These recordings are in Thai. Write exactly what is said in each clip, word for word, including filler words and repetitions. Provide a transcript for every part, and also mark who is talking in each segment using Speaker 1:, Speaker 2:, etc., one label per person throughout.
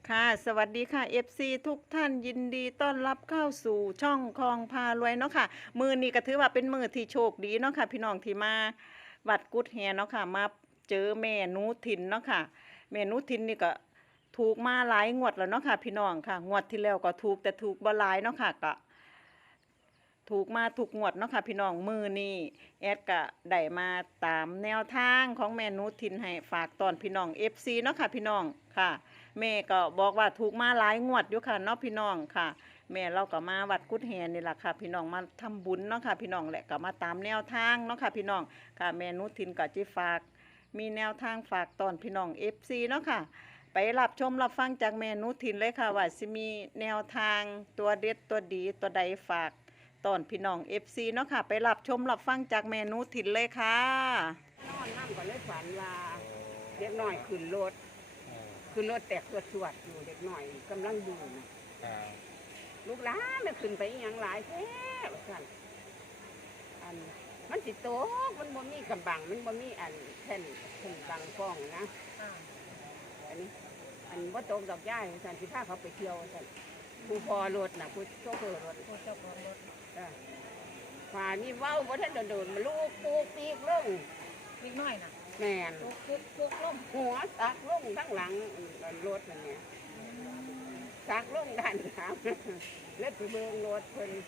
Speaker 1: ค่ะสวัสดีค่ะ เอฟ ซี ทุกท่านยินดีต้อนรับเข้าสู่ช่องคลองพารวยเนาะค่ะมือนี้ก็ถือว่าเป็นมือที่โชคดีเนาะค่ะพี่น้องที่มาวัดกุดแฮเนาะค่ะมาเจอแม่หนูทินเนาะค่ะแม่หนูทินนี่ก็ถูกมาหลายงวดแล้วเนาะค่ะพี่น้องค่ะงวดที่แล้วก็ถูกแต่ถูกบ่หลายเนาะค่ะก็ถูกมาถูกงวดเนาะค่ะพี่น้องมือนี้แอดก็ได้มาตามแนวทางของแม่หนูทินให้ฝากตอนพี่น้อง เอฟ ซี เนาะค่ะพี่น้องค่ะแม่ก็บอกว่าถูกมาหลายงวดอยู่ค่ะเนาะพี่น้องค่ะแม่เราก็มาวัดกุดแฮนี่แหละค่ะพี่น้องมาทำบุญเนาะค่ะพี่น้องแหละก็มาตามแนวทางเนาะค่ะพี่น้องค่ะแม่หนูทินก็จิฝากมีแนวทางฝากตอนพี่น้อง เอฟ ซี เนาะค่ะไปรับชมรับฟังจากแม่หนูทินเลยค่ะว่าสิมีแนวทางตัวเด็ดตัวดีตัวใดฝากตอนพี่น้อง เอฟ ซี เนาะค่ะไปรับชมรับฟังจากแม่หนูทินเลยค่ะ
Speaker 2: นอนนั่งก็เลยฝันว่าเด็กน้อยขึ้นรถขึ้นรถแตกสวดสวดอยู่เด็กน้อยกำลังดูนะลูกหลานมันขึ้นไปอหย่างหลายแท้สั่นอันมันสิโตกมันบ่มีกำบังมันบ่มีอันแท่นแท่นบังฟ้องนะอันนี้อันว่าโตกดอกย่ายสั่นสิพาเขาไปเที่ยวสั่นผู้พอรถน่ะผู้โชเฟอร์รถผู้เจ้าของรถฝ่านี่เว้าบ่ทันโดนมาลูกปูปีกลง
Speaker 3: นิดหน่อยนะ
Speaker 2: แม่น
Speaker 3: คุกคุกคุกลง
Speaker 2: หัวสักลงทั้งหลังรถนั่นเนี่ยสักลงด้านข้างเล็บไปเบิ่งรถเพิ่น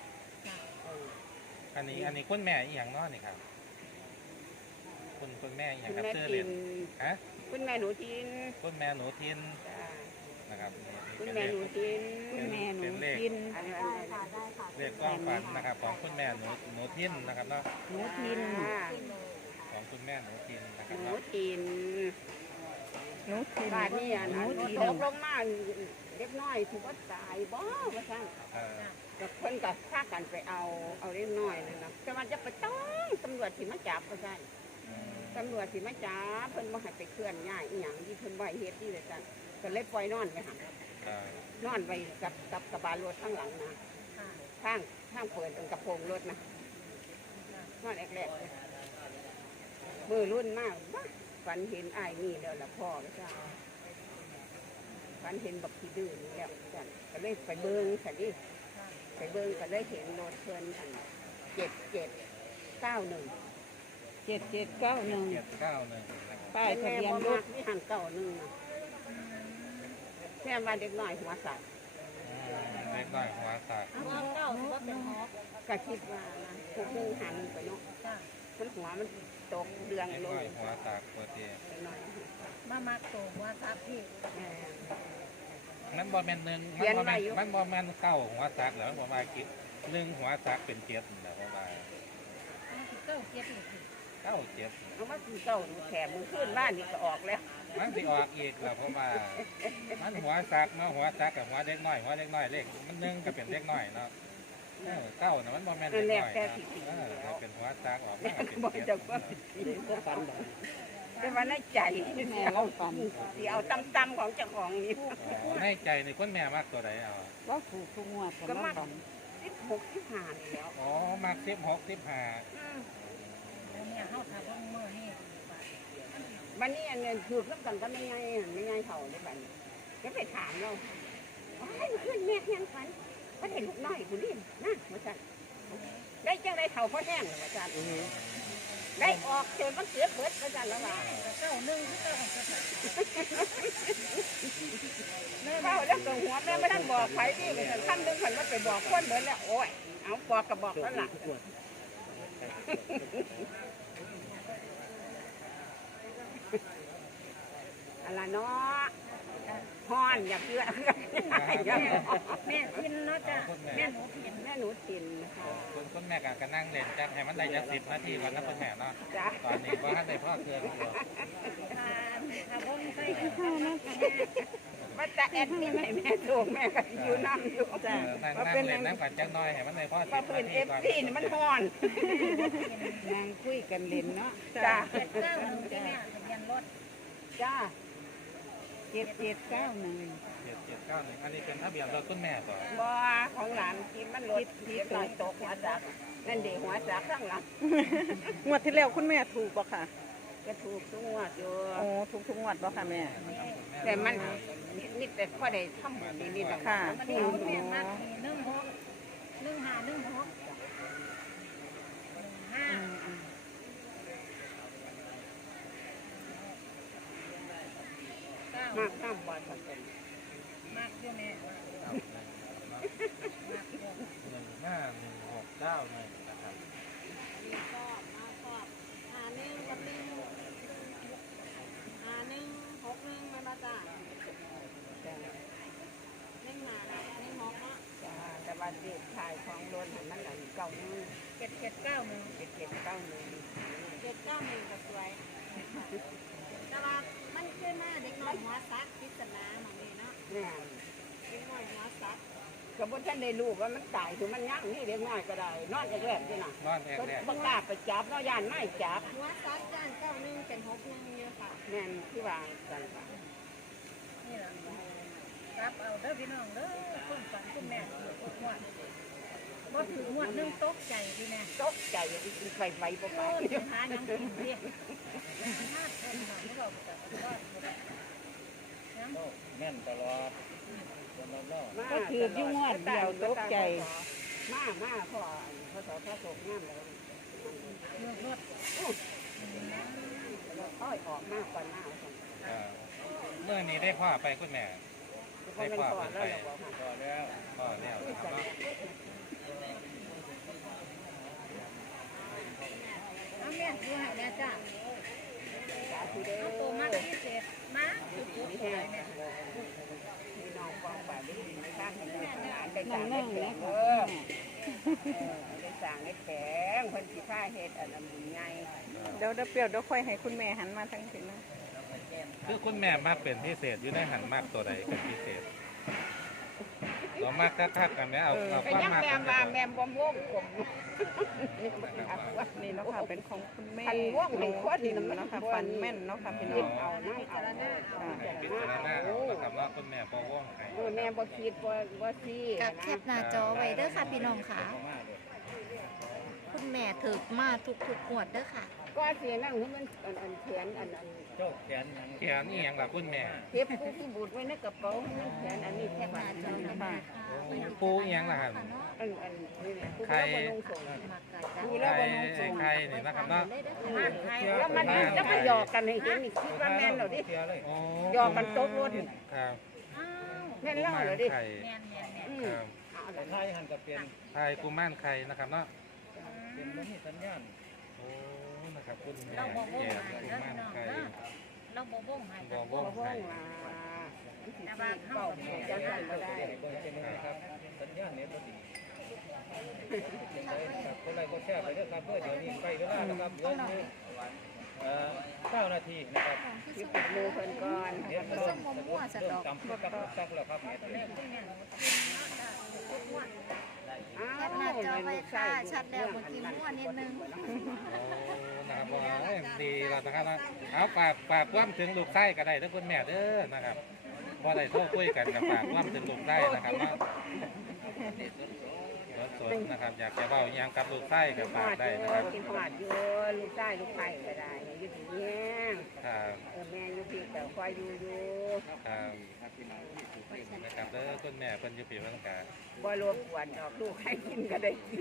Speaker 4: อันนี้อันนี้คุณแม่อีหยังเนาะนี่ครับคุณคุณแม่อีหยังครับชื่อเล่นฮะ
Speaker 2: คุณแม่หนูทิน
Speaker 4: คุณแม่หนูทินนะครับ
Speaker 2: คุณแม่หนูทิน
Speaker 4: คุณแม่หนูทินเรียกก้องฝันนะครับของคุณแม่หนูหนูทินนะครับเนาะ
Speaker 2: หนูทิน
Speaker 4: ของคุณแม่หนูทินนะครับ
Speaker 2: หนูทิน
Speaker 1: หนูทิน
Speaker 2: บ้านนี้อ่ะหนูทินตกลงมาเล็กน้อยถือว่าตายบ่ว่าซั่นกับเพิ่นก็พากันไปเอาเอาเล็กน้อยนั่นนะแต่ว่าจะไปต้องตำรวจสิมาจับว่าซั่นตำรวจสิมาจับเพิ่นบ่ให้ไปเคลื่อนย้ายอีหยังที่เพิ่นบ่ให้เฮ็ดที่ว่าซั่นก็เลยปล่อยนอนไปหั่นนอนไว้กับกับกระบะรถข้างหลังนะข้างข้างเปิดตรงกระโปรงรถนะนอนแรกๆมือรุ่นมากฝันเห็นอ้ายนี่แล้วล่ะพ่อก็จ้าฝันเห็นบักขี้ดื้อนี่แล้วจ้ะก็เลยไปเบิ่งซะดิไปเบิ่งก็เลยเห็นรถเพิ่นอันเจ็ดเจ็ดเก้าหนึ่ง
Speaker 1: เจ็ดเจ็ดเก้าหนึ่ง
Speaker 4: เจ็ดเก้าหนึ่ง
Speaker 1: ป้ายทะเบียนรถ
Speaker 2: ที่หันเก้าหนึ่งแค่ว่าเด็กน้อยหัวสัตว์
Speaker 4: เล็กน้อยหัวสัตว์
Speaker 3: เอาเก้าถือว่าเป็นฮอก
Speaker 2: ก็คิดว่านะพวกนึงหันไปเนาะมันหัวมันตกเดืองลง
Speaker 4: หัวสัตว์ตัวเตี้ย
Speaker 3: มามาโตว่าซับพี่
Speaker 4: มันบอแมนหนึ่งมันบอแมนมันบอแมนเก้าหัวสัตว์เหรอประมาณกี่หนึ่งหัวสัตว์เป็นเจ็ดเหรอประมาณ
Speaker 3: เก้าเจ็ดอีก
Speaker 4: เก้าเจ็ด
Speaker 2: เอามาคือเก้าแถมมือขึ้นบ้านนี่ก็ออกแล้ว
Speaker 4: มันสิออกอีกเหรอเพราะว่ามันหัวสัตว์เนาะหัวสัตว์กับหัวเล็กน้อยหัวเล็กน้อยเล็กมันหนึ่งก็เป็นเล็กน้อยเนาะเก้านะมันบอแมนเล็กน้อยนะเป็นหัวสัตว์ออกมาเป็นเจ็ด
Speaker 2: แต่ว่าในใจแม่เราฟันที่เอาตำๆของเจ้าของนี่
Speaker 4: ในใจในคุณแม่มากตัวไหนเอา
Speaker 2: ก็ถูกทุกงวดก็มากสิบหกสิบห้านี่แล้ว
Speaker 4: อ๋อมากสิบหกสิบห้า
Speaker 3: เนี่ยเขาทำว่าเมื่อนี่
Speaker 2: วันนี้อันเงินคือเครื่องกันก็ไม่ง่ายไม่ง่ายเท่าได้บัดนี้ก็ไปถามเราว้ายเพื่อนแม่ยังฝันก็เห็นลูกน้อยคุณดินะมาจันได้จังได้เท่าพ่อแห้งมาจันได้ออกเจอมันเสือเบิดมาจันแล้วล่ะ
Speaker 3: เก้าหนึ่งเก้า
Speaker 2: แม่เบ้าแล้วตัวหัวแม่ไม่ทันบอกใครที่เป็นขั้นนึงขันว่าไปบอกคนเหมือนแล้วโอ้ยเอาบอกกับบอกแล้วล่ะอะไรเนาะฮอนอย่าเกลือ
Speaker 3: แม่ทินเนาะจ้ะแม่หนูทิน
Speaker 2: แม่หนูทินนะคะ
Speaker 4: คุณคุณแม่กับกันนั่งเล่นจังให้มันได้จักสิบนาทีวันนั้นคุณแม่เนาะตอนนี้ว่าในพ่อเคืองอยู่
Speaker 3: ถ้าผมใส่ข้าวนะ
Speaker 2: ว่าจะแอดนี่ให้แม่ถูกแม่ก็อยู่น้ำอยู่
Speaker 4: จ้ะนั่งนั่งเล่นน้ำกันจังน้อยให้มันในพ่อสิบนาที
Speaker 2: ก่อนที่มันฮอน
Speaker 1: นั่งคุยกันเล่นเนาะ
Speaker 2: จ้า
Speaker 3: เจ็ดเก้าหนึ่งจ้าแม่ทะเบียนรถ
Speaker 2: จ้า
Speaker 1: เจ็ดเจ็ดเก้าหนึ่ง
Speaker 4: เจ็ดเจ็ดเก้าหนึ่งอันนี้เป็นทะเบียนรถคุณแม่ต่อ
Speaker 2: บ่ของหลานที่มันรถที่ลอยตกหัวจักนั่นเด็กหัวจักข้างหลัง
Speaker 1: งวดที่แล้วคุณแม่ถูกป่ะค่ะ
Speaker 2: ก็ถูกทุกงวดอยู่
Speaker 1: โอ้ถูกทุกงวดป่ะค่ะแม่
Speaker 2: แต่มันมีแต่พอได้ทำบุญนี่ๆดอก
Speaker 1: ค่ะ
Speaker 3: วันนี้เอาแม่มากนี่หนึ่งหกหนึ่งห้าหนึ่งหกห้า
Speaker 1: อืมอืม
Speaker 3: เก้าม
Speaker 2: ากน้ำบ่สันเป็น
Speaker 3: มากอยู่แม่
Speaker 4: เก้าหนึ่งนะครับเนาะ
Speaker 3: มากอยู่
Speaker 4: หนึ่งห้าหนึ่งหกเก้าหนึ่งนะครับ
Speaker 3: ชอบมาชอบหาหนึ่งกับหนึ่งหาหนึ่งหกหนึ่งไม่มาจ้า
Speaker 2: จ้า
Speaker 3: หนึ่งหาหนึ่งหกเนาะ
Speaker 2: จ้าแต่ว่าเด็กชายของรถหันมันอันเก่านึง
Speaker 3: เจ็ดเจ็ดเก้าหนึ่ง
Speaker 2: เจ็ดเจ็ดเก้าหนึ่ง
Speaker 3: เจ็ดเก้าหนึ่งก็สวยแต่ว่ามันขึ้นมาเด็กน้อยหัวซักพิศนาหมองนี้เนาะ
Speaker 2: แม่น
Speaker 3: เด็กน้อยหัวซัก
Speaker 2: ก็บ่ท่านได้รู้ว่ามันตายคือมันย่างนี่เด็กน้อยก็ได้นอนแรกๆนี่น่ะ
Speaker 4: นอนแรก
Speaker 2: ก็
Speaker 4: แรก
Speaker 2: บ่กล้าไปจับเนาะย่านไม่จับ
Speaker 3: หัวซักจ้างเก้าหนึ่งเป็นหกหนึ่งเยอะค่ะ
Speaker 2: แม่นคือว่ากันค่ะ
Speaker 3: นี่แหละรับเอาเด้อพี่น้องเด้อคุณฝันคุณแม่ถือหวดบ่ถือหวดหนึงตกใจพี่แม่
Speaker 2: ตกใจไปไปบ่ไป
Speaker 3: โอ้ยหายังกินเรียกหาเต็มหนังไม่บอกแต่ก็ยัง
Speaker 4: แม่นตลอดคนเราเนาะ
Speaker 2: ก็ถือยุ่งวดเดียวตกใจมามาพ่อพอสอพระสงฆ์งามแล้ว
Speaker 3: เลือกรถ
Speaker 2: ค่อยออกมาก่อนหน้าสั่น
Speaker 4: เอ่อเมื่อนี้ได้พ่อไปคุณแม่
Speaker 2: ก็เป็นก่อนแล้วเราบอกค่ะ
Speaker 4: พ่อแล้วพ่อแล้วนะครับเนาะ
Speaker 3: เอาแม่ดูให้แม่จ้า
Speaker 2: สาธุเด้อ
Speaker 3: เอาตัวมากพิเศษมาจุดจุด
Speaker 2: มี
Speaker 3: เล
Speaker 2: แห้
Speaker 3: ย
Speaker 2: ง
Speaker 3: แม่
Speaker 2: มีน้องกองป่าได้ยินได้ข้างได้สางได้สางได้แข็งเด้อได้สางได้แข็งคนสิผ้าเฮ็ดอันนั้นบุญใหญ่
Speaker 1: เดี๋ยวเดี๋ยวเปรียวเดี๋ยวค่อยให้คุณแม่หันมาทางนี้นะ
Speaker 4: คือคุณแม่มากเป็นพิเศษอยู่ในหันมากตัวใดเป็นพิเศษเรามากคักๆกันไหมเอาเอา
Speaker 2: ก็
Speaker 4: ความ
Speaker 2: ยัง
Speaker 4: มาก
Speaker 2: แม
Speaker 4: กั
Speaker 2: ม
Speaker 4: น
Speaker 2: มา
Speaker 4: ไป
Speaker 2: แมมบ่วงกลมนี่มันครับว่า
Speaker 1: นี่เนาะค่ะเป็นของคุณแม่
Speaker 2: พันว่องในขวดนี่
Speaker 1: ทิม
Speaker 2: มัน
Speaker 1: เนาะค่ะฟันแม่นเนาะค่ะพี่น้
Speaker 2: คิ
Speaker 1: อ
Speaker 2: ด
Speaker 1: ง
Speaker 2: เอานั่งเอาเอา
Speaker 4: พิจารณาเอานะครับว่าคุณแม่ปอว่องให้
Speaker 2: เออแม่บ่คิดบ่บ่ซี
Speaker 5: กับแคปหน้าจอไว้เด้อค่ะพี่น้องค่ะ คุณแม่ถือมาทุกทุกๆงวดเด้อค่ะ
Speaker 2: ก็เสียนั่งคือมันอันอันเขียนอันอัน
Speaker 4: โจกแขนแขนนี่ยังล่ะคุณแม่
Speaker 2: เก็บผู้ที่บูดไว้ในกระเป๋ามันเขียนอันนี้
Speaker 5: แค
Speaker 2: แค่
Speaker 5: ปห
Speaker 2: บา
Speaker 5: น้า
Speaker 2: ท
Speaker 5: จอ
Speaker 2: เดียว
Speaker 5: นะ
Speaker 2: นะ
Speaker 5: คะ
Speaker 4: ปูยังล่ะครับ
Speaker 2: อันอันนี่แหละผู้
Speaker 4: ใคร
Speaker 2: แล้วบ่ลงส่ง
Speaker 5: มักกะจ้า
Speaker 2: ดู
Speaker 4: ใค
Speaker 2: แล้ว
Speaker 4: ร
Speaker 2: บ่ลงส่ง
Speaker 4: ใครนี่นะครับเนาะ
Speaker 2: แล้วมันจะมาหยอกกันให้เห็นนี่คิดว่าแม่นเหรอดิ
Speaker 4: โอ้
Speaker 2: หยอกกันโต๊ะรถนี่
Speaker 4: ครับ
Speaker 3: อ้าว
Speaker 2: แม่นเล่าเหรอดิ
Speaker 4: ไข่
Speaker 3: แม่นแม่นแม่น
Speaker 2: อืม
Speaker 4: ครับ
Speaker 2: เอาล่ะ
Speaker 6: ไทยหันกับเป็น
Speaker 4: ไข่กุมารไข่นะครับเนาะ
Speaker 6: เป็นบ่มีสัญญาณ
Speaker 4: โอ้นะครับคุณแม่
Speaker 3: เราบ่บ่ง
Speaker 4: แก่
Speaker 3: ให้
Speaker 4: กุ
Speaker 3: เด้อ
Speaker 4: มาร
Speaker 3: พี่น้อง
Speaker 4: ไข่
Speaker 3: เด้อเราบ่บ่งให้
Speaker 4: บ่
Speaker 2: บ่
Speaker 4: บ่ง
Speaker 2: ว่
Speaker 4: ไข่
Speaker 2: องล่ะมันสิ
Speaker 3: แต่
Speaker 2: สิ
Speaker 3: ว่า
Speaker 2: เว้า
Speaker 3: เฮา
Speaker 2: จัง
Speaker 3: ก็
Speaker 2: ซั่นบ่ได้
Speaker 6: เบิ่งเป็นนะครับ สัญญาณเน็ตบ่ดีครับคนไรก็แชร์ไปเด้อครับเพื่อเดี๋ยวนี้ใกล้เวลาแล้วครับเหลืออยู่เอ่อเก้านาทีนะครับ
Speaker 2: คิดเป็นหมู่เพิ่นก่อน
Speaker 6: เน็ตเริ่มเริ่มต่ำกับตักแล้วครับเน็ต
Speaker 3: แม่คุณแม่หนูกินเนาะจ้าทุกงวด
Speaker 2: อ้าว
Speaker 5: แคปหน้าจอไว้ค่ะชัดแล้วเมื่อกี้มั่วนิดนึง
Speaker 4: โอ้นะครับว่าเอ้ยดีแล้วนะครับเนาะเอาฝากฝากความถึงลูกไส้ก็ได้เด้อคุณแม่เด้อนะครับพอได้โทรคุยกันกับฝากความถึงลูกไส้นะครับเนาะสดๆนะครับอยากจะเว้าอิหยังกับลูกไส้ก็ฝากได้นะครับ
Speaker 2: กินหอดอยู่ลูกชายลูกไผ่ก็ได้อยู่ที่แย่ง
Speaker 4: ครับ
Speaker 2: เออแม่อยู่พี่แต่คอยอยู่อยู่
Speaker 4: ครับนะครับเด้อคุณแม่เพิ่นอยู่ปีวันกา
Speaker 2: บ่รบกวนดอกลูกให้กินก็ได้กิน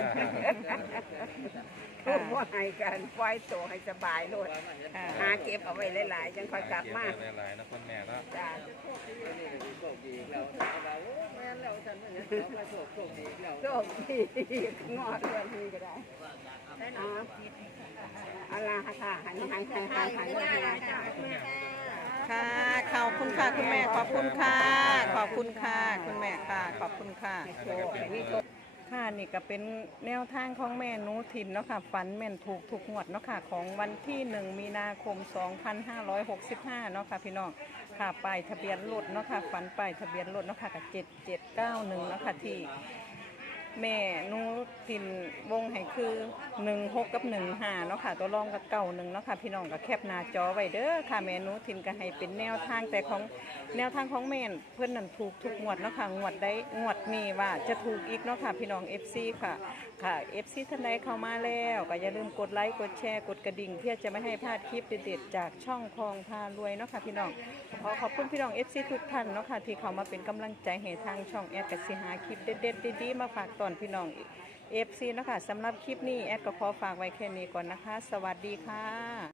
Speaker 2: ลูกบ่ให้กันปล่อยตัวให้สบายโลด
Speaker 1: ค่ะ
Speaker 2: หาเก็บเอาไว้หลายๆจังค่อยกลับมา
Speaker 4: เก็บไว้หลายๆนะคุณแม่เนาะ
Speaker 2: จ้า
Speaker 6: โชคดีแล้วเราโอ้แม่แล้วฉันไม่เห็นเขามาโชคโชคดีแล้ว
Speaker 2: โชคดีงอเรื่องนี้ก็ได้อ๋ออะไรค่ะหันหันหันหันหันหันหัน
Speaker 1: ค่ะขอบคุณค่ะคุณแม่ขอบคุณค่ะ ขอบคุณค่ะคุณแม่ค่ะขอบคุณค่ะ
Speaker 2: โชคนี่โชค
Speaker 1: ค่ะนี่ก็เป็นแนวทางของแม่หนูถิ่นเนาะค่ะฝันแม่นถูกถูกงวดเนาะค่ะของวันที่หนึ่งมีนาคมสองพันห้าร้อยหกสิบห้าเนาะค่ะพี่น้องค่ะป้ายทะเบียนรถเนาะค่ะฝันป้ายทะเบียนรถเนาะค่ะกับเจ็ดเจ็ดเก้าหนึ่งเนาะค่ะที่แม่หนูทินวงให้คือหนึ่งหกกับหนึ่งห้าเนาะค่ะตัวรองกับเก่าหนึ่งเนาะค่ะพี่น้องก็แคปหน้าจอไว้เด้อค่ะแม่หนูทินก็ให้เป็นแนวทางแต่ของแนวทางของแม่นเพื่อนนั่นถูกทุกงวดเนาะค่ะงวดได้งวดนี้ว่าจะถูกอีกเนาะค่ะพี่น้อง เอฟ ซี ค่ะค่ะ เอฟ ซี ท่านใดเข้ามาแล้วก็อย่าลืมกดไลค์กดแชร์กดกระดิ่งเพื่อจะไม่ให้พลาดคลิปเด็ดๆจากช่องคลองพารวยเนาะค่ะพี่น้องขอขอบคุณพี่น้อง เอฟ ซี ทุกท่านเนาะค่ะที่เข้ามาเป็นกำลังใจให้ทางช่องแอดกสิหาคลิปเด็ดๆดีๆมาฝากตอนพี่น้อง เอฟ ซี นะคะสำหรับคลิปนี้แอดก็ขอฝากไว้แค่นี้ก่อนนะคะ สวัสดีค่ะ